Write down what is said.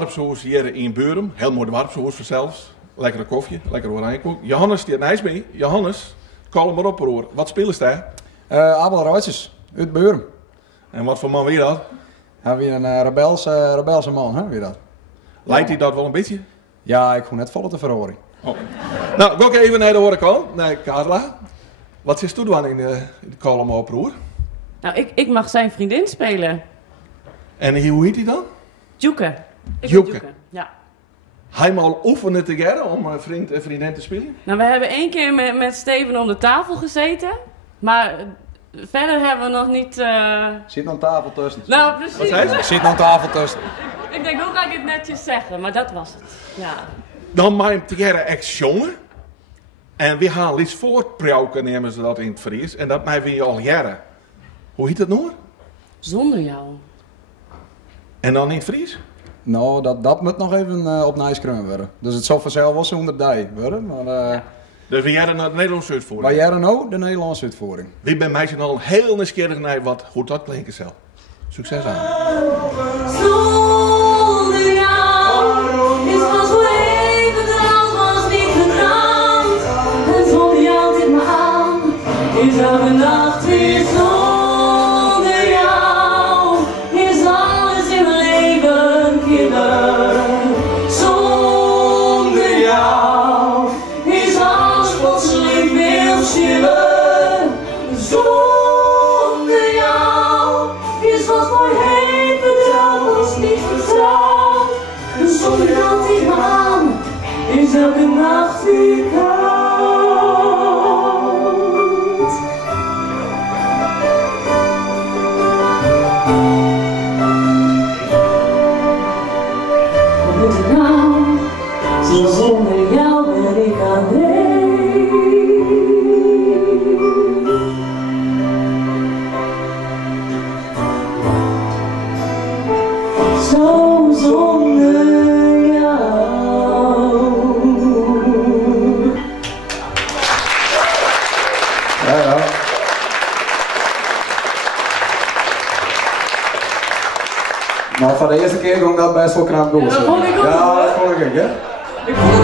dwarpshoes hier in Beurum. Heel mooi dwarpshoes zelfs. Lekkere koffie, lekker oranjekoek. Johannes die het bij. Johannes, call maar op broer. Wat spelen ze daar? Abel Ruijtjes, uit Beurum. En wat voor man weer dat? Ja, weer een rebelse man, hè, weer dat. Lijkt hij dat wel een beetje? Ja, ik ga net volle te verhoren. Oh. Nou, ga ik even naar de horecall, naar Carla. Wat zit je doen in de column op, broer? Nou, ik mag zijn vriendin spelen. En hoe heet hij dan? Joeke. Joeke. Ja. Hij moet al oefenen together om vriend en vriendin te spelen? Nou, we hebben 1 keer met Steven om de tafel gezeten. Maar verder hebben we nog niet... Zit aan tafel tussen. Nou, precies. Wat zei ze? Zit aan tafel tussen. Ik denk, hoe ga ik het netjes zeggen? Maar dat was het. Ja. Dan mag je hem together echt jongen. En we gaan iets voortprouwen, nemen ze dat in het Fries. En dat mij we al jaren. Hoe heet dat nou? Zonder jou. En dan in het Fries? Nou, dat moet nog even op nijskruim worden. Dus het zal vanzelf wel zonder die worden. Maar, Ja. Dus we jaren naar de Nederlandse uitvoering. wij jaren nou de Nederlandse uitvoering. Wie bij mij zijn al heel nieuwsgierig naar wat goed dat klinken zal. Succes aan. Zonder jou is pas voor even de was niet gedaan. En zonder jou dit me aan is elke nacht weer zonder jou. Is alles in mijn leven killer. Zonder jou is alles plotseling veel stiller. Zonder jou is wat voor heen vertrouwd als niet vertrouwd. En zonder jou tegen me aan is elke nacht weer koud. Wat moet ik nou? Zo zonder jou ben ik alleen. Zo zonder jou. Ja. Nou, voor de eerste keer ging dat best wel knap doen. Ja, dat vond ik ook. Ja, dat vond ik, hè? Ik vond